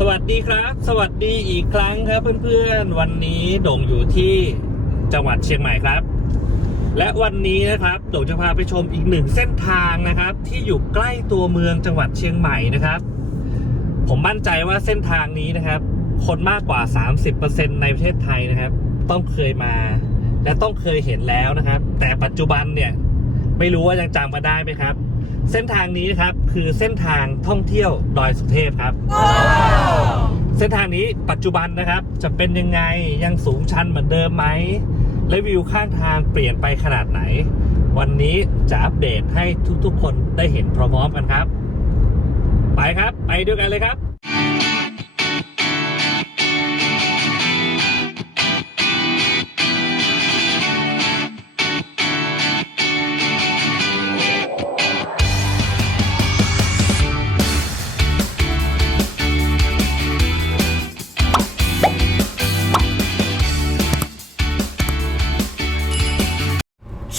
สวัสดีครับ สวัสดีอีกครั้งครับเพื่อนๆ วันนี้โด่งอยู่ที่จังหวัดเชียงใหม่ครับ และวันนี้นะครับโด่งจะพาไปชมอีกหนึ่งเส้นทางนะครับ ที่อยู่ใกล้ตัวเมืองจังหวัดเชียงใหม่นะครับ ผมมั่นใจว่าเส้นทางนี้นะครับ คนมากกว่า 30%ในประเทศไทยนะครับ ต้องเคยมา และต้องเคยเห็นแล้วนะครับ แต่ปัจจุบันเนี่ยไม่รู้ว่ายังจำมาได้ไหมครับ เส้นทางนี้นะครับคือเส้นทางท่องเที่ยวดอยสุเทพครับ เส้นทางนี้ปัจจุบันนะครับ จะเป็นยังไงยังสูงชันเหมือนเดิมไหมและวิวข้างทางเปลี่ยนไปขนาดไหน วันนี้จะอัปเดตให้ทุกๆคนได้เห็นพร้อมๆกันครับ ไปครับ ไปด้วยกันเลยครับ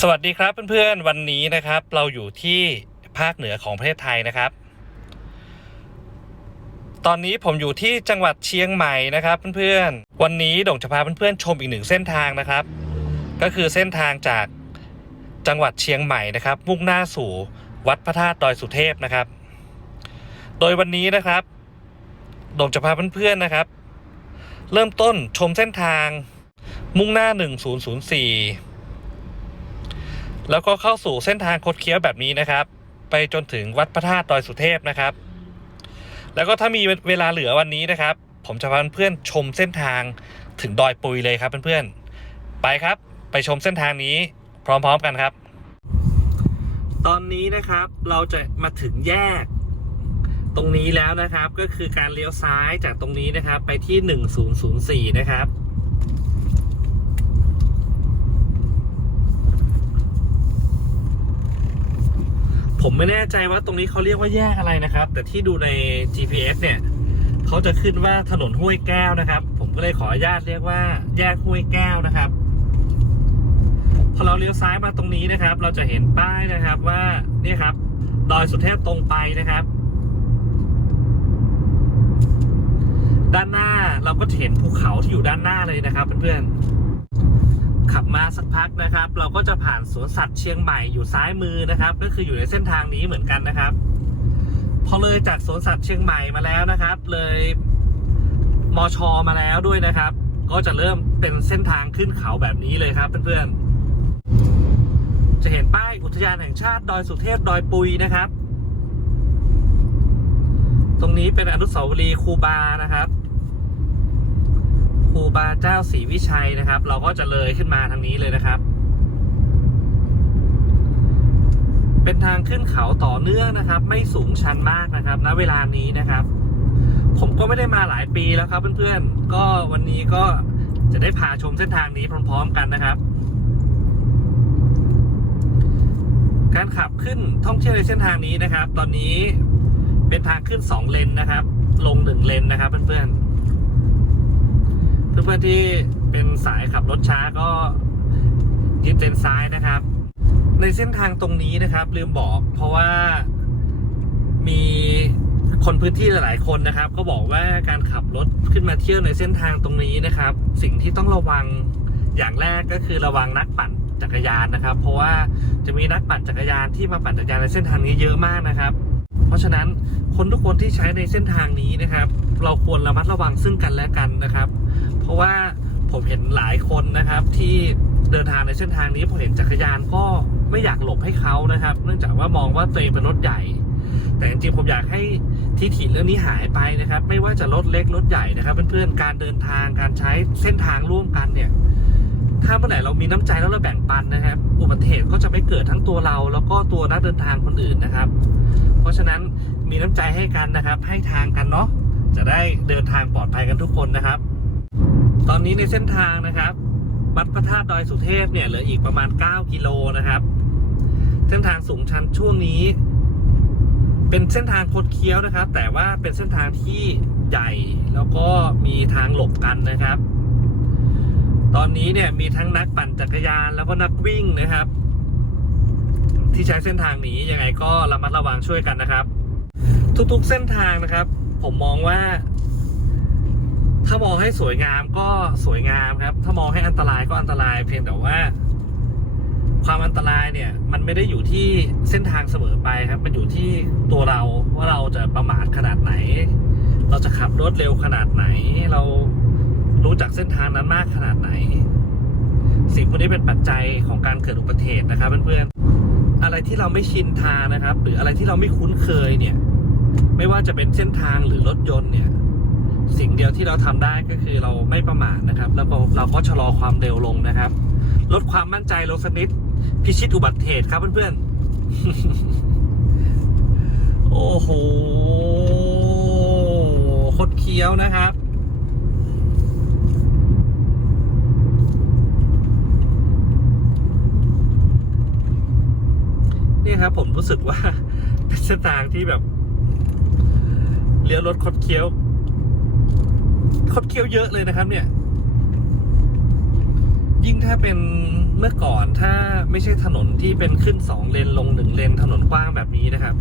วัสดีครับเพื่อนๆ วันนี้นะครับ เราอยู่ที่ภาคเหนือของประเทศไทยนะครับ ตอนนี้ผมอยู่ที่จังหวัดเชียงใหม่นะครับเพื่อนๆ วันนี้ดงจะพาเพื่อนๆชมอีกหนึ่งเส้นทางนะครับ ก็คือเส้นทางจากจังหวัดเชียงใหม่นะครับ มุ่งหน้าสู่วัดพระธาตุดอยสุเทพนะครับ โดยวันนี้นะครับดงจะพาเพื่อนๆนะครับ เริ่มต้นชมเส้นทางมุ่งหน้า 1004 แล้วก็เข้าสู่เส้นทางคดเคี้ยวแบบนี้นะครับ ไปจนถึงวัดพระธาตุดอยสุเทพนะครับ แล้วก็ถ้ามีเวลาเหลือวันนี้นะครับ ผมจะพาเพื่อนชมเส้นทางถึงดอยปุยเลยครับเพื่อนๆไปครับ ไปชมเส้นทางนี้พร้อมๆกันครับ ตอนนี้นะครับเราจะมาถึงแยกตรงนี้แล้วนะครับก็คือการเลี้ยวซ้ายจากตรงนี้นะครับ ไปที่ 1004 นะครับ ผมไม่แน่ใจว่าตรงนี้เขาเรียกว่าแยกอะไรนะครับ แต่ที่ดูใน GPS เนี่ยเขาจะขึ้นว่าถนนห้วยแก้วนะครับ ผมก็เลยขออนุญาตเรียกว่าแยกห้วยแก้วนะครับพอเราเลี้ยวซ้ายมาตรงนี้นะครับ เราจะเห็นป้ายนะครับว่านี่ครับ ดอยสุเทพตรงไปนะครับ ด้านหน้าเราก็จะเห็นภูเขาที่อยู่ด้านหน้าเลยนะครับเพื่อนๆ ขับมาสักพักนะครับ เราก็จะผ่านสวนสัตว์เชียงใหม่อยู่ซ้ายมือนะครับ ก็คืออยู่ในเส้นทางนี้เหมือนกันนะครับ พอเลยจากสวนสัตว์เชียงใหม่มาแล้วนะครับ เลยมอชอมาแล้วด้วยนะครับ ก็จะเริ่มเป็นเส้นทางขึ้นเขาแบบนี้เลยครับเพื่อนๆจะเห็นป้ายอุทยานแห่งชาติดอยสุเทพดอยปุยนะครับ ตรงนี้เป็นอนุสาวรีย์ครูบานะครับ รูบาเจ้าศรีวิชัยนะครับ เราก็จะเลยขึ้นมาทางนี้เลยนะครับ เป็นทางขึ้นเขาต่อเนื่องนะครับ ไม่สูงชันมากนะครับณเวลานี้นะครับ ผมก็ไม่ได้มาหลายปีแล้วครับเพื่อนๆ ก็วันนี้ก็จะได้พาชมเส้นทางนี้พร้อม ๆ กันนะครับ การขับขึ้นท่องเที่ยวในเส้นทางนี้นะครับ ตอนนี้เป็นทางขึ้นสองเลนนะครับ ลงหนึ่งเลนนะครับเพื่อนๆ เพื่อนๆที่เป็นสายขับรถช้าก็ยึดเลนซ้ายนะครับ ในเส้นทางตรงนี้นะครับ ลืมบอก เพราะว่ามีคนพื้นที่หลายคนนะครับ ก็บอกว่าการขับรถขึ้นมาเที่ยวในเส้นทางตรงนี้นะครับ สิ่งที่ต้องระวังอย่างแรกก็คือระวังนักปั่นจักรยานนะครับ เพราะว่าจะมีนักปั่นจักรยานที่มาปั่นจักรยานในเส้นทางนี้เยอะมากนะครับ เพราะฉะนั้นคนทุกคนที่ใช้ในเส้นทางนี้นะครับ เราควรระมัดระวังซึ่งกันและกันนะครับ เพราะว่าผมเห็นหลายคนนะครับ ที่เดินทางในเส้นทางนี้พอเห็นจักรยานก็ไม่อยากหลบให้เขานะครับ เนื่องจากว่ามองว่าตัวเองเป็นรถใหญ่ แต่จริงๆผมอยากให้ทิฐิเรื่องนี้หายไปนะครับ ไม่ว่าจะรถเล็กรถใหญ่นะครับเพื่อนๆการเดินทางการใช้เส้นทางร่วมกันเนี่ยถ้าเมื่อไหร่เรามีน้ำใจแล้วเราแบ่งปันนะครับ อุบัติเหตุก็จะไม่เกิดทั้งตัวเรา แล้วก็ตัวนักเดินทางคนอื่นนะครับ เพราะฉะนั้นมีน้ำใจให้กันนะครับ ให้ทางกันเนาะจะได้เดินทางปลอดภัยกันทุกคนนะครับ ตอนนี้ในเส้นทางนะครับวัดพระธาตุดอยสุเทพเนี่ยเหลืออีกประมาณ 9 กิโลนะครับ เส้นทางสูงชันช่วงนี้ เป็นเส้นทางคดเคี้ยวนะครับ แต่ว่าเป็นเส้นทางที่ใหญ่แล้วก็มีทางหลบกันนะครับ ตอนนี้เนี่ยมีทั้งนักปั่นจักรยานแล้วก็นักวิ่งนะครับ ที่ใช้เส้นทางนี้ยังไงก็ระมัดระวังช่วยกันนะครับ ทุกๆเส้นทางนะครับ ผมมองว่า ถ้ามองให้สวยงามก็สวยงามครับ ถ้ามองให้อันตรายก็อันตราย เพียงแต่ว่า ความอันตรายเนี่ย มันไม่ได้อยู่ที่เส้นทางเสมอไปครับ มันอยู่ที่ตัวเราว่าเราจะประมาทขนาดไหน เราจะขับรถเร็วขนาดไหน เรารู้จักเส้นทางนั้นมากขนาดไหน สิ่งพวกนี้เป็นปัจจัยของการเกิดอุบัติเหตุนะครับเพื่อนๆอะไรที่เราไม่ชินทางนะครับ หรืออะไรที่เราไม่คุ้นเคยเนี่ย ไม่ว่าจะเป็นเส้นทางหรือรถยนต์เนี่ย สิ่งเดียวที่เราทำได้ก็คือเราไม่ประมาทนะครับ แล้วเราก็ชะลอความเร็วลงนะครับ ลดความมั่นใจลงสักนิดพิชิตอุบัติเหตุครับเพื่อนๆ โอ้โหคดเคี้ยวนะครับนี่ครับผมรู้สึกว่าเป็นเส้นทางที่แบบเลี้ยวรถคดเคี้ยว คดเคี้ยวเยอะเลยนะครับ เนี่ย ยิ่งถ้าเป็นเมื่อก่อนถ้าไม่ใช่ถนนที่เป็นขึ้นสองเลนลงหนึ่งเลนถนนกว้างแบบนี้นะครับ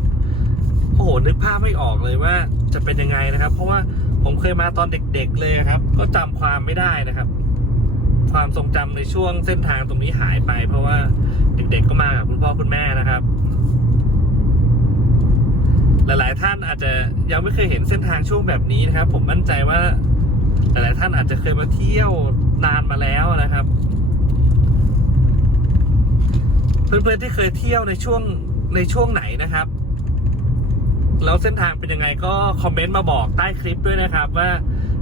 โอ้โหนึกภาพไม่ออกเลยว่าจะเป็นยังไงนะครับ เพราะว่าผมเคยมาตอนเด็ก ๆ เลยครับ ก็จำความไม่ได้นะครับ ความทรงจำในช่วงเส้นทางตรงนี้หายไป เพราะว่าเด็ก ๆ ก็มากับคุณพ่อคุณแม่นะครับ หลายๆท่านอาจจะยังไม่เคยเห็นเส้นทางช่วงแบบนี้นะครับ ผมมั่นใจว่า หลายๆท่านอาจจะเคยมาเที่ยวนานมาแล้วนะครับ เพื่อนๆที่เคยเที่ยวในช่วงในช่วงไหนนะครับ แล้วเส้นทางเป็นยังไงก็คอมเมนต์มาบอกใต้คลิปด้วยนะครับ ว่า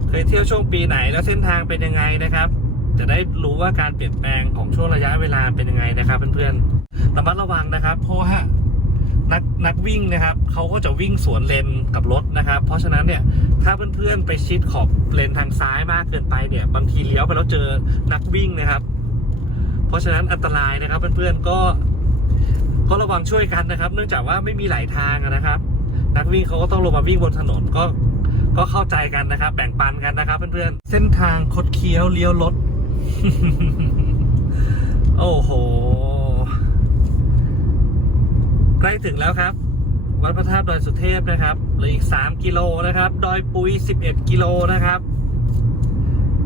เคยเที่ยวช่วงปีไหนแล้วเส้นทางเป็นยังไงนะครับ จะได้รู้ว่าการเปลี่ยนแปลงของช่วงระยะเวลาเป็นยังไงนะครับ เพื่อนๆระมัดระวังนะครับเพราะว่า นักนักวิ่งนะครับเขาก็จะวิ่งสวนเลนกับรถนะครับ เพราะฉะนั้นเนี่ยถ้าเพื่อนๆไปชิดขอบเลนทางซ้ายมากเกินไปเนี่ยบางทีเลี้ยวไปแล้วเจอนักวิ่งนะครับ เพราะฉะนั้นอันตรายนะครับเพื่อนๆก็ก็ระวังช่วยกันนะครับ เนื่องจากว่าไม่มีหลายทางนะครับ นักวิ่งเขาก็ต้องลงมาวิ่งบนถนนก็ก็เข้าใจกันนะครับ แบ่งปันกันนะครับ เพื่อนๆ เส้นทางคดเคี้ยวเลี้ยวรถ โอ้โห ใกล้ถึงแล้วครับ วัดพระธาตุดอยสุเทพนะครับเหลืออีก 3 กิโลนะครับ ดอยปุย 11 กิโลนะครับ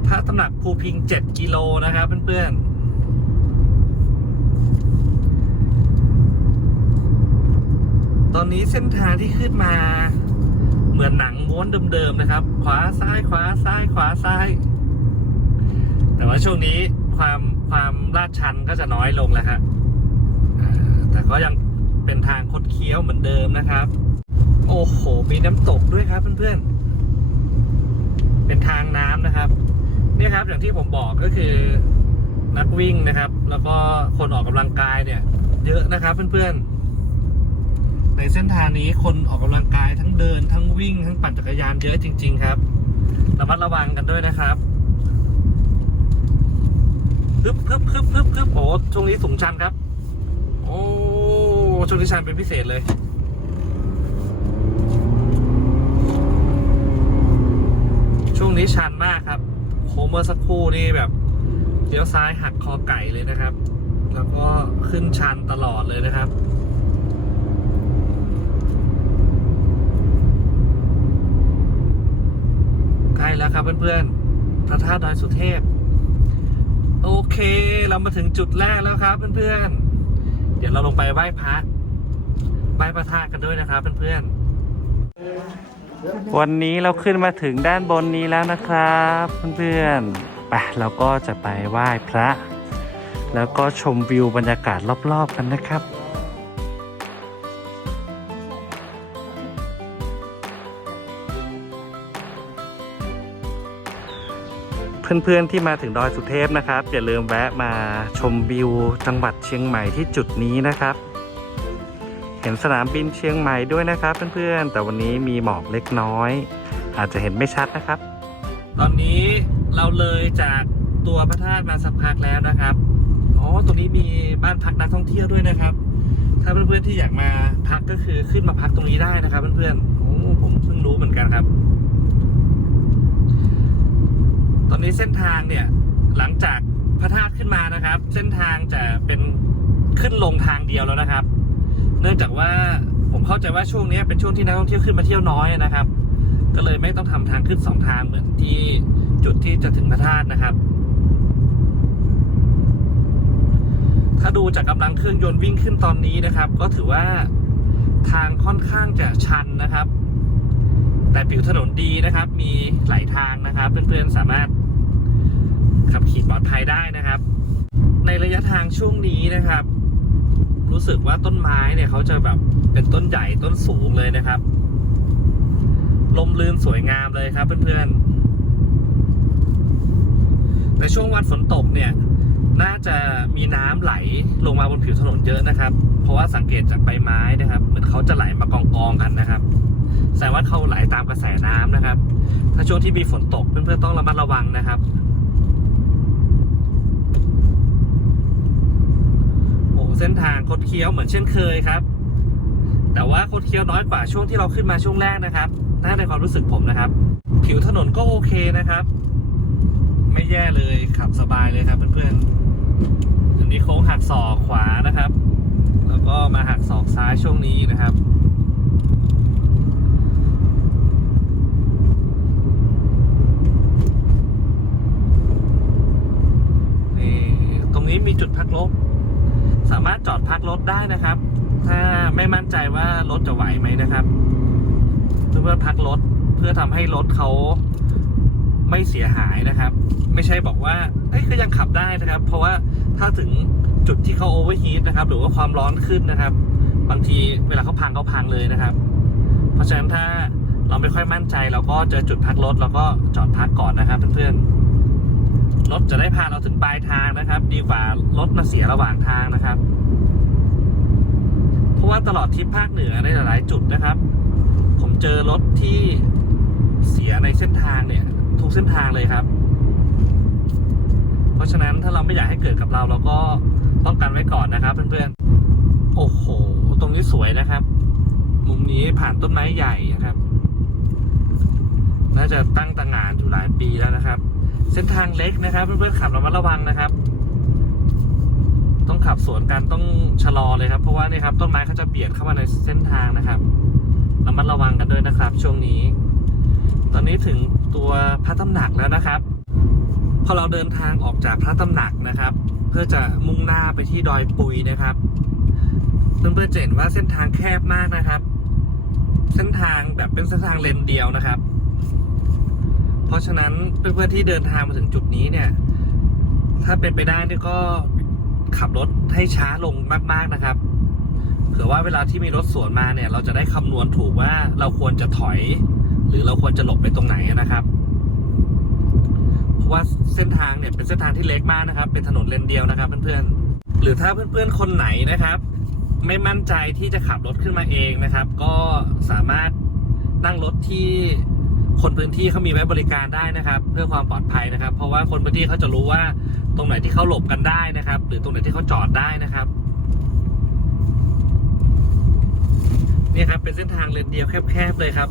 พระตำหนักภูพิง 7 กิโลนะครับเพื่อนๆตอนนี้เส้นทางที่ขึ้นมา เหมือนหนังม้วนเดิมๆนะครับ ขวาซ้ายขวาซ้ายขวาซ้าย แต่ว่าช่วงนี้ความความลาดชันก็จะน้อยลงแล้วครับแต่ก็ยัง เป็นทางคดเคี้ยวเหมือนเดิมนะครับ โอ้โห มีน้ำตกด้วยครับเพื่อนๆ เป็นทางน้ำนะครับเนี่ยครับอย่างที่ผมบอกก็คือนักวิ่งนะครับ แล้วก็คนออกกำลังกายเนี่ย เยอะนะครับเพื่อนๆ ในเส้นทางนี้คนออกกำลังกายทั้งเดิน ทั้งวิ่งทั้งปั่นจักรยานเยอะจริง ๆ ครับระมัดระวังกันด้วยนะครับพึบพึบพึบพึบพึบโอ้ช่วงนี้สูงชันครับ ช่วงนี้ชันเป็นพิเศษเลยช่วงนี้ชันมากครับ โค้งเมื่อสักครู่นี่แบบเลี้ยวซ้ายหักคอไก่เลยนะครับ แล้วก็ขึ้นชันตลอดเลยนะครับ ใกล้แล้วครับเพื่อนๆพระธาตุดอยสุเทพ โอเค เรามาถึงจุดแรกแล้วครับเพื่อนๆ เดี๋ยวเราลงไปไหว้พระ ไหว้พระธาตุกันด้วยนะครับเพื่อนๆ วันนี้เราขึ้นมาถึงด้านบนนี้แล้วนะครับเพื่อนๆ ไปเราก็จะไปไหว้พระ แล้วก็ชมวิวบรรยากาศรอบๆกันนะครับเพื่อนๆที่มาถึงดอยสุเทพนะครับ อย่าลืมแวะมาชมวิวจังหวัดเชียงใหม่ที่จุดนี้นะครับ เห็นสนามบินเชียงใหม่ด้วยนะครับเพื่อนๆ แต่วันนี้มีหมอกเล็กน้อย อาจจะเห็นไม่ชัดนะครับ ตอนนี้เราเลยจากตัวพระธาตุมาสักพักแล้วนะครับ อ๋อ ตรงนี้มีบ้านพักนักท่องเที่ยวด้วยนะครับ ถ้าเพื่อนๆที่อยากมาพักก็คือขึ้นมาพักตรงนี้ได้นะครับ เพื่อนๆ โอ้ผมเพิ่งรู้เหมือนกันครับ ตอนนี้เส้นทางเนี่ยหลังจากพระธาตุขึ้นมานะครับ เส้นทางจะเป็นขึ้นลงทางเดียวแล้วนะครับ เนื่องจากว่าผมเข้าใจว่าช่วงนี้เป็นช่วงที่นักท่องเที่ยวขึ้นมาเที่ยวน้อยนะครับ ก็เลยไม่ต้องทำทางขึ้นสองทางเหมือนที่จุดที่จะถึงพระธาตุนะครับ ถ้าดูจากกำลังเครื่องยนต์วิ่งขึ้นตอนนี้นะครับ ก็ถือว่าทางค่อนข้างจะชันนะครับ แต่ผิวถนนดีนะครับ มีหลายทางนะครับ เพื่อนๆสามารถขับขี่ปลอดภัยได้นะครับ ในระยะทางช่วงนี้นะครับ รู้สึกว่าต้นไม้เนี่ยเขาจะแบบเป็นต้นใหญ่ต้นสูงเลยนะครับ ลมลื่นสวยงามเลยครับเพื่อนๆ ในช่วงวันฝนตกเนี่ย น่าจะมีน้ำไหลลงมาบนผิวถนนเยอะนะครับ เพราะว่าสังเกตจากใบไม้นะครับ เหมือนเขาจะไหลมากองกองๆกันนะครับแสดงว่าเขาไหลตามกระแสน้ำนะครับ ถ้าช่วงที่มีฝนตกเพื่อนๆต้องระมัดระวังนะครับ โอ้ เส้นทางคดเคี้ยวเหมือนเช่นเคยครับ แต่ว่าคดเคี้ยวน้อยกว่าช่วงที่เราขึ้นมาช่วงแรกนะครับน่าในความรู้สึกผมนะครับ ผิวถนนก็โอเคนะครับ ไม่แย่เลยขับสบายเลยครับเพื่อนๆอันนี้โค้งหักศอกขวานะครับ แล้วก็มาหักศอกซ้ายช่วงนี้นะครับนี่ตรงนี้มีจุดพักรถ สามารถจอดพักรถได้นะครับ ถ้าไม่มั่นใจว่ารถจะไหวไหมนะครับ เพื่อพักรถเพื่อทำให้รถเขาไม่เสียหายนะครับ ไม่ใช่บอกว่าเอ้ยก็ยังขับได้นะครับ เพราะว่าถ้าถึงจุดที่เขาโอเวอร์ฮีทนะครับ หรือว่าความร้อนขึ้นนะครับ บางทีเวลาเขาพังเขาพังเลยนะครับ เพราะฉะนั้นถ้าเราไม่ค่อยมั่นใจเราก็เจอจุดพักรถเราก็จอดพักก่อนนะครับเพื่อนๆ รถจะได้พาเราถึงปลายทางนะครับ ดีกว่ารถมาเสียระหว่างทางนะครับ เพราะว่าตลอดทริปภาคเหนือในหลาย ๆ จุดนะครับ ผมเจอรถที่เสียในเส้นทางเนี่ย ทุกเส้นทางเลยครับ เพราะฉะนั้นถ้าเราไม่อยากให้เกิดกับเราเราก็ป้องกันไว้ก่อนนะครับ เพื่อนๆโอ้โห ตรงนี้สวยนะครับ มุมนี้ผ่านต้นไม้ใหญ่นะครับน่าจะตั้งตางานอยู่หลายปีแล้วนะครับ เส้นทางเล็กนะครับ เพื่อนๆขับระมัดระวังนะครับ ต้องขับสวนกันต้องชะลอเลยครับ เพราะว่านี่ครับต้นไม้เขาจะเบียดเข้ามาในเส้นทางนะครับระมัดระวังกันด้วยนะครับ ช่วงนี้ ตอนนี้ถึงตัวพระตำหนักแล้วนะครับพอเราเดินทางออกจากพระตำหนักนะครับ เพื่อจะมุ่งหน้าไปที่ดอยปุยนะครับเพื่อนๆจะเห็นว่าเส้นทางแคบมากนะครับ เส้นทางแบบเป็นเส้นทางเลนเดียวนะครับ เพราะฉะนั้นเพื่อนๆที่เดินทางมาถึงจุดนี้เนี่ย ถ้าเป็นไปได้นี่ก็ขับรถให้ช้าลงมาก ๆนะครับ เผื่อว่าเวลาที่มีรถสวนมาเนี่ย เราจะได้คำนวณถูกว่าเราควรจะถอย หรือเราควรจะหลบไปตรงไหนนะครับเพราะว่าเส้นทางเนี่ยเป็นเส้นทางที่เล็กมากนะครับ เป็นถนนเลนเดียวนะครับเพื่อนๆหรือถ้าเพื่อนๆคนไหนนะครับ ไม่มั่นใจที่จะขับรถขึ้นมาเองนะครับ ก็สามารถนั่งรถที่ คนพื้นที่เขามีไว้บริการได้นะครับ เพื่อความปลอดภัยนะครับ เพราะว่าคนพื้นที่เขาจะรู้ว่าตรงไหนที่เขาหลบกันได้นะครับ หรือตรงไหนที่เขาจอดได้นะครับเนี่ยครับเป็นเส้นทางเลนเดียวแคบๆเลยครับ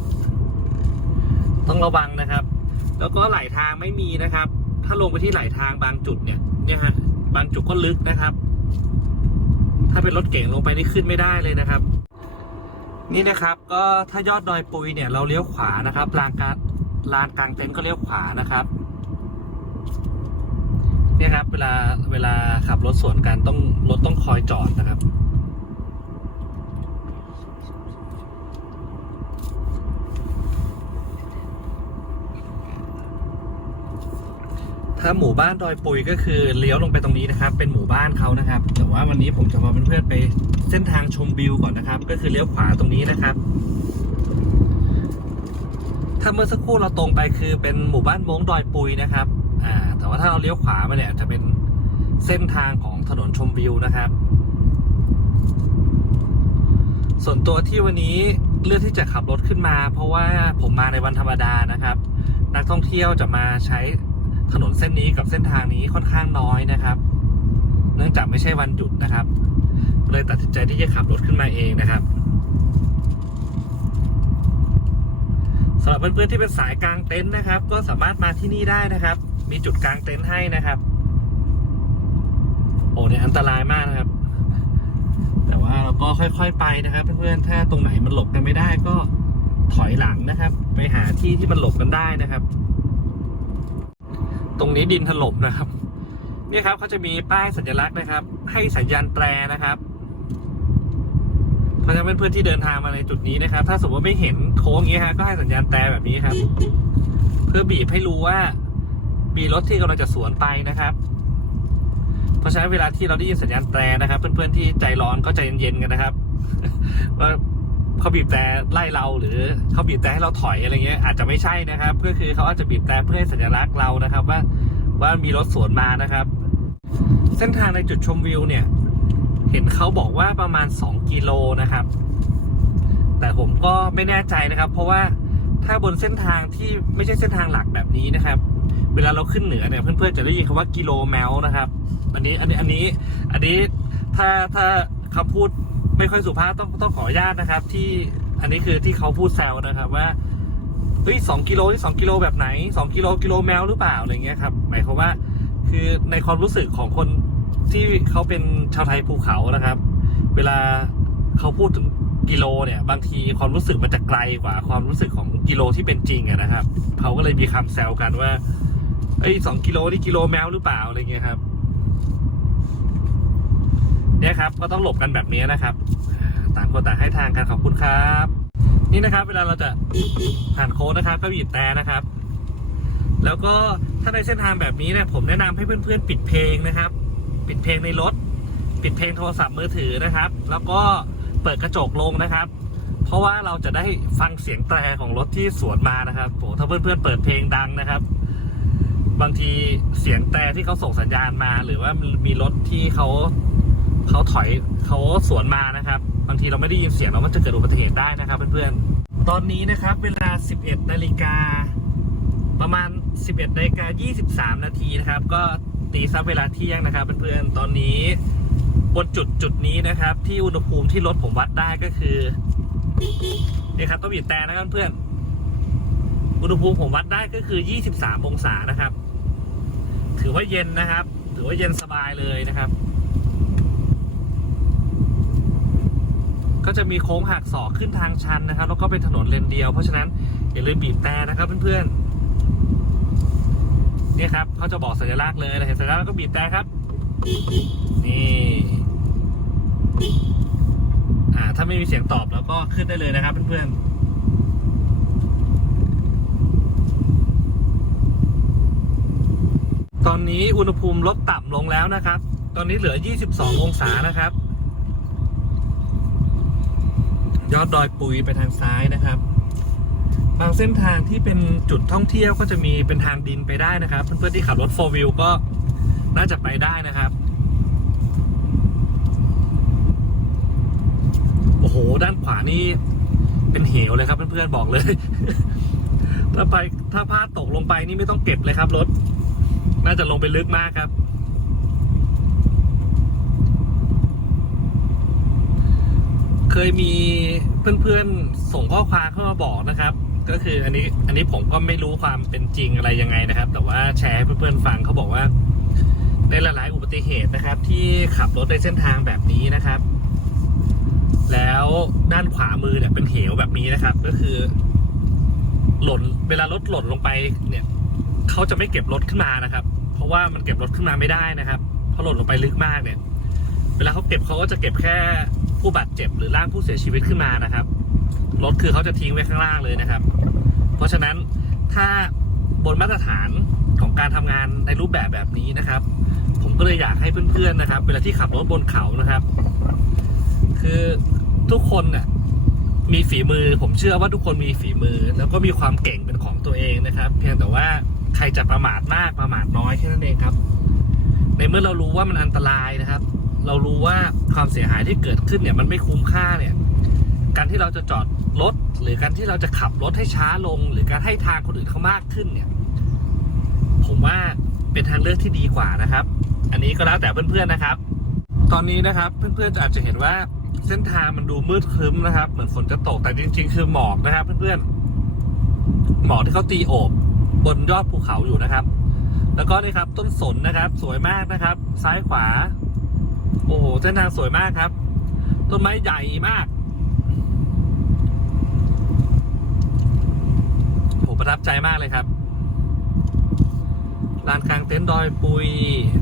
ต้องระวังนะครับ แล้วก็ไหลทางไม่มีนะครับ ถ้าลงไปที่ไหลทางบางจุดเนี่ยเนี่ยฮะบางจุดก็ลึกนะครับ ถ้าเป็นรถเก่งลงไปนี่ขึ้นไม่ได้เลยนะครับ นี่นะครับก็ถ้ายอดดอยปุยเนี่ยเราเลี้ยวขวานะครับลานกลางลานกลางเต็นท์ก็เลี้ยวขวานะครับเนี่ยครับ เวลาเวลาขับรถสวนกันต้องรถต้องคอยจอดนะครับ ถ้าหมู่บ้านดอยปุยก็คือเลี้ยวลงไปตรงนี้นะครับ เป็นหมู่บ้านเขานะครับ แต่ว่าวันนี้ผมจะพาเพื่อนๆไป เส้นทางชมวิวก่อนนะครับ ก็คือเลี้ยวขวาตรงนี้นะครับ ถ้าเมื่อสักครู่เราตรงไปคือเป็นหมู่บ้านมงดอยปุยนะครับอ่าแต่ว่าถ้าเราเลี้ยวขวามาเนี่ยจะเป็นเส้นทางของถนนชมวิวนะครับ ส่วนตัวที่วันนี้เลือกที่จะขับรถขึ้นมา เพราะว่าผมมาในวันธรรมดานะครับ นักท่องเที่ยวจะมาใช้ถนนเส้นนี้กับเส้นทางนี้ค่อนข้างน้อยนะครับ เนื่องจากไม่ใช่วันหยุดนะครับ เลยตัดสินใจที่จะขับรถขึ้นมาเองนะครับสำหรับเพื่อนๆที่เป็นสายกลางเต็นท์นะครับ ก็สามารถมาที่นี่ได้นะครับ มีจุดกลางเต็นท์ให้นะครับ โอ้เนี่ยอันตรายมากนะครับ แต่ว่าเราก็ค่อยๆไปนะครับ เพื่อนๆถ้าตรงไหนมันหลบกันไม่ได้ก็ถอยหลังนะครับ ไปหาที่ที่มันหลบกันได้นะครับ ตรงนี้ดินถล่มนะครับเนี่ยครับเขาจะมีป้ายสัญลักษณ์นะครับ ให้สัญญาณแตรนะครับ เพราะฉะนั้นเพื่อนๆที่เดินทางมาในจุดนี้นะครับ ถ้าสมมติว่าไม่เห็นโค้งอย่างนี้ฮะก็ให้สัญญาณแตรแบบนี้ครับ เพื่อบีบให้รู้ว่ามีรถที่กำลังจะสวนไปนะครับ เพราะฉะนั้นเวลาที่เราได้ยินสัญญาณแตรนะครับ เพื่อนๆที่ใจร้อนก็ใจเย็นๆกันนะครับ ว่าเขาบีบแต่ไล่เราหรือเขาบีบแต่ให้เราถอยอะไรเงี้ยอาจจะไม่ใช่นะครับก็คือเขาอาจจะบีบแต่เพื่อให้สัญลักษณ์เรานะครับ ว่าว่ามีรถสวนมานะครับ เส้นทางในจุดชมวิวเนี่ย เห็นเขาบอกว่าประมาณ 2 กิโลนะครับ แต่ผมก็ไม่แน่ใจนะครับ เพราะว่าถ้าบนเส้นทางที่ไม่ใช่เส้นทางหลักแบบนี้นะครับ เวลาเราขึ้นเหนือเนี่ยเพื่อนๆจะได้ยินคำว่ากิโลแมลนะครับ อันนี้อันนี้อันนี้อันนี้ถ้าถ้าคำพูดไม่ค่อยสุภาพต้องต้องขออนุญาตนะครับ ที่อันนี้คือที่เขาพูดแซวนะครับว่าเฮ้ยสองกิโลที่สองกิโลแบบไหนสองกิโลกิโลแมวหรือเปล่าอะไรเงี้ยครับหมายความว่าคือในความรู้สึกของคน ที่เขาเป็นชาวไทยภูเขานะครับ เวลาเขาพูดถึงกิโลเนี่ยบางทีความรู้สึกมันจะไกลกว่าความรู้สึกของกิโลที่เป็นจริงอะนะครับเขาก็เลยมีคำแซวกันว่าเอ้ยสองกิโลนี่กิโลแมวหรือเปล่าอะไรเงี้ยครับ เนี่ยครับ ก็ต้องหลบกันแบบนี้นะครับ ต่างคนต่างให้ทางกันขอบคุณครับ นี่นะครับ เวลาเราจะผ่านโค้งนะครับ ก็บีบแต่นะครับ แล้วก็ถ้าในเส้นทางแบบนี้เนี่ยผมแนะนำให้เพื่อนๆปิดเพลงนะครับ ปิดเพลงในรถ ปิดเพลงโทรศัพท์มือถือนะครับ แล้วก็เปิดกระจกลงนะครับ เพราะว่าเราจะได้ฟังเสียงแตรของรถที่สวนมานะครับโหถ้าเพื่อนๆเปิดเพลงดังนะครับ บางทีเสียงแต่ที่เขาส่งสัญญาณมา หรือว่ามีรถที่เขาเขาถอยเขาสวนมานะครับ บางทีเราไม่ได้ยินเสียงแล้วมันจะเกิดอุบัติเหตุได้นะครับเพื่อนๆ ตอนนี้นะครับ เวลา 11 นาฬิกาประมาณ 11นาฬิกา23 นาทีนะครับ ก็ ตีซับเวลาเที่ยงนะครับเพื่อนๆตอนนี้บนจุดจุดนี้นะครับ ที่อุณหภูมิที่รถผมวัดได้ก็คือนี่ครับต้องบีบแต่นะครับเพื่อนอุณหภูมิผมวัดได้ก็คือ 23 องศานะครับ ถือว่าเย็นนะครับ ถือว่าเย็นสบายเลยนะครับ ก็จะมีโค้งหักศอกขึ้นทางชันนะครับ แล้วก็เป็นถนนเลนเดียว เพราะฉะนั้นอย่าลืมบีบแต่นะครับเพื่อนๆ นี่ครับเขาจะบอกสัญลักษณ์เลยเห็นสัญลักษณ์แล้วก็บีบแต่ครับ นี่อ่าถ้าไม่มีเสียงตอบแล้วก็ขึ้นได้เลยนะครับเพื่อนๆตอนนี้อุณหภูมิลดต่ำลงแล้วนะครับ ตอนนี้เหลือ 22 องศานะครับ ยอดดอยปุยไปทางซ้ายนะครับ บางเส้นทางที่เป็นจุดท่องเที่ยวก็จะมีเป็นทางดินไปได้นะครับ เพื่อนๆที่ขับรถ4 wheel ก็น่าจะไปได้นะครับ โอ้โห ด้านขวานี่เป็นเหวเลยครับเพื่อนๆบอกเลย ถ้าไปถ้าพลาดตกลงไปนี่ไม่ต้องเก็บเลยครับรถ น่าจะลงไปลึกมากครับเคยมีเพื่อนๆ ส่งข้อความเข้ามาบอกนะครับ ก็คืออันนี้อันนี้ผมก็ไม่รู้ความเป็นจริงอะไรยังไงนะครับ แต่ว่าแชร์ให้เพื่อนๆฟังเขาบอกว่า ในหลายๆอุบัติเหตุนะครับ ที่ขับรถในเส้นทางแบบนี้นะครับ แล้วด้านขวามือเนี่ยเป็นเหวแบบนี้นะครับ ก็คือ หล่นเวลารถหล่นลงไปเนี่ยเขาจะไม่เก็บรถขึ้นมานะครับ เพราะว่ามันเก็บรถขึ้นมาไม่ได้นะครับเพราะหล่นลงไปลึกมากเนี่ย เวลาเขาเก็บเขาก็จะเก็บแค่ผู้บาดเจ็บหรือร่างผู้เสียชีวิตขึ้นมานะครับ รถคือเขาจะทิ้งไว้ข้างล่างเลยนะครับ เพราะฉะนั้นถ้าบนมาตรฐานของการทำงานในรูปแบบแบบนี้นะครับ ผมก็เลยอยากให้เพื่อนๆนะครับ เวลาที่ขับรถบนเขานะครับ คือทุกคนน่ะมีฝีมือ ผมเชื่อว่าทุกคนมีฝีมือ แล้วก็มีความเก่งเป็นของตัวเองนะครับ เพียงแต่ว่าใครจะประมาทมากประมาทน้อยแค่นั้นเองครับ ในเมื่อเรารู้ว่ามันอันตรายนะครับ เรารู้ว่าความเสียหายที่เกิดขึ้นเนี่ยมันไม่คุ้มค่าเนี่ย การที่เราจะจอดรถหรือการที่เราจะขับรถให้ช้าลง หรือการให้ทางคนอื่นเขามากขึ้นเนี่ย ผมว่าเป็นทางเลือกที่ดีกว่านะครับ อันนี้ก็แล้วแต่เพื่อนๆนะครับ ตอนนี้นะครับเพื่อนๆอาจจะเห็นว่าเส้นทางมันดูมืดครึ้มนะครับ เหมือนฝนจะตกแต่จริง ๆ คือหมอกนะครับ เพื่อนๆหมอกที่เขาตีโอบบนยอดภูเขาอยู่นะครับ แล้วก็นี่ครับต้นสนนะครับ สวยมากนะครับ ซ้ายขวา โอ้โหเส้นทางสวยมากครับ ต้นไม้ใหญ่มาก ประทับใจมากเลยครับลานกลางเต็นท์ดอยปุย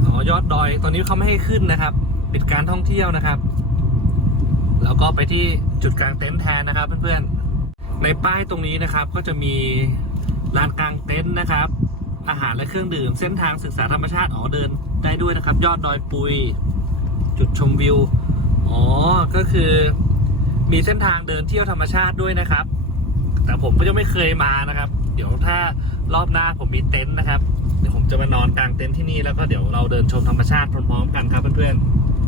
อ๋อยอดดอย ตอนนี้เขาไม่ให้ขึ้นนะครับ ปิดการท่องเที่ยวนะครับ แล้วก็ไปที่จุดกลางเต็นท์แทนนะครับ เพื่อนๆ ในป้ายตรงนี้นะครับ ก็จะมีลานกลางเต็นท์นะครับ อาหารและเครื่องดื่ม เส้นทางศึกษาธรรมชาติอ๋อเดินได้ด้วยนะครับ ยอดดอยปุย จุดชมวิว อ๋อ ก็คือมีเส้นทางเดินเที่ยวธรรมชาติด้วยนะครับ แต่ผมก็ยังไม่เคยมานะครับ เดี๋ยวถ้ารอบหน้าผมมีเต็นท์นะครับ เดี๋ยวผมจะมานอนกลางเต็นท์ที่นี่แล้วก็เดี๋ยวเราเดินชมธรรมชาติพร้อมๆกันครับเพื่อน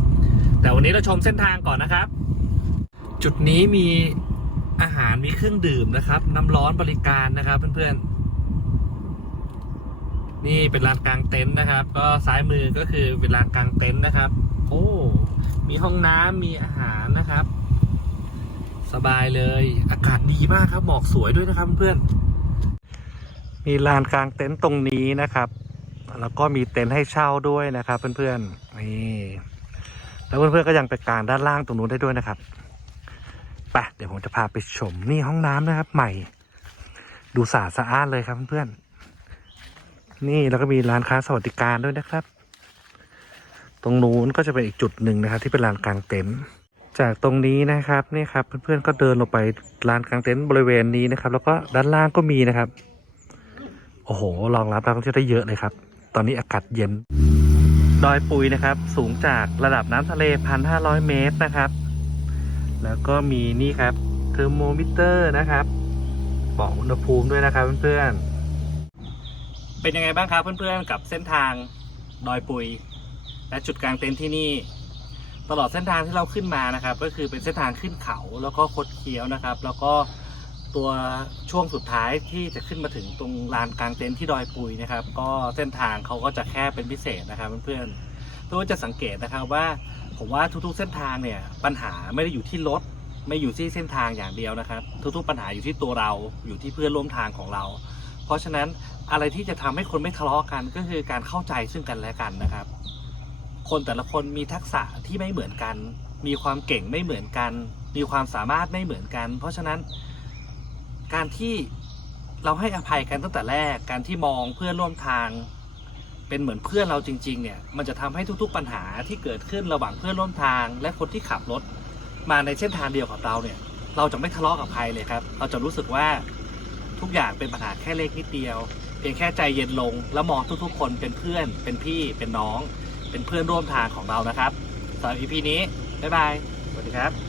ๆ แต่วันนี้เราชมเส้นทางก่อนนะครับ จุดนี้มีอาหารมีเครื่องดื่มนะครับ น้ำร้อนบริการนะครับเพื่อนๆ นี่เป็นลานกลางเต็นท์นะครับ ก็ซ้ายมือก็คือเป็นลานกลางเต็นท์นะครับ โอ้มีห้องน้ำมีอาหารนะครับ สบายเลย อากาศดีมากครับหมอกสวยด้วยนะครับเพื่อนๆ มีลานกลางเต็นท์ตรงนี้นะครับ แล้วก็มีเต็นท์ให้เช่าด้วยนะครับเพื่อนๆนี่แล้วเพื่อนๆก็ยังไปกลางด้านล่างตรงนู้นได้ด้วยนะครับไปเดี๋ยวผมจะพาไปชมนี่ห้องน้ำนะครับ ใหม่ ดูสะอาดสะอานเลยครับเพื่อนๆนี่แล้วก็มีร้านค้าสวัสดิการด้วยนะครับ ตรงนู้นก็จะเป็นอีกจุดหนึ่งนะครับ ที่เป็นลานกลางเต็นท์จากตรงนี้นะครับนี่ครับเพื่อนๆก็เดินลงไปลานกลางเต็นท์บริเวณนี้นะครับ แล้วก็ด้านล่างก็มีนะครับ โอ้โห รองรับนักท่องเที่ยวได้เยอะเลยครับ ตอนนี้อากาศเย็น ดอยปุยนะครับ สูงจากระดับน้ำทะเล 1,500 เมตรนะครับ แล้วก็มีนี่ครับเทอร์โมมิเตอร์นะครับ บอกอุณหภูมิด้วยนะครับเพื่อนๆ เป็นยังไงบ้างครับเพื่อนๆ กับเส้นทางดอยปุย และจุดกลางเต็นท์ที่นี่ตลอดเส้นทางที่เราขึ้นมานะครับ ก็คือเป็นเส้นทางขึ้นเขาแล้วก็คดเคี้ยวนะครับ แล้วก็ ตัวช่วงสุดท้ายที่จะขึ้นมาถึงตรงลานกลางเต็นท์ที่ดอยปุยนะครับ ก็เส้นทางเขาก็จะแคบเป็นพิเศษนะครับเพื่อนๆตัวจะสังเกตนะครับว่าผมว่าทุกๆเส้นทางเนี่ยปัญหาไม่ได้อยู่ที่รถไม่อยู่ที่เส้นทางอย่างเดียวนะครับ ทุกๆปัญหาอยู่ที่ตัวเราอยู่ที่เพื่อนร่วมทางของเรา เพราะฉะนั้นอะไรที่จะทำให้คนไม่ทะเลาะกันก็คือการเข้าใจซึ่งกันและกันนะครับ คนแต่ละคนมีทักษะที่ไม่เหมือนกัน มีความเก่งไม่เหมือนกัน มีความสามารถไม่เหมือนกัน เพราะฉะนั้น การที่เราให้อภัยกันตั้งแต่แรก การที่มองเพื่อนร่วมทาง เป็นเหมือนเพื่อนเราจริง ๆ เนี่ย มันจะทำให้ทุกๆปัญหาที่เกิดขึ้นระหว่างเพื่อนร่วมทาง และคนที่ขับรถ มาในเส้นทางเดียวกับเราเนี่ย เราจะไม่ทะเลาะกับใครเลยครับ เราจะรู้สึกว่าทุกอย่างเป็นปัญหาแค่เล็กนิดเดียว เพียงแค่ใจเย็นลง แล้วมองทุกๆ คนเป็นเพื่อน เป็นพี่ เป็นน้อง เป็นเพื่อนร่วมทางของเรานะครับสำหรับ EP นี้ บ๊ายบาย สวัสดีครับ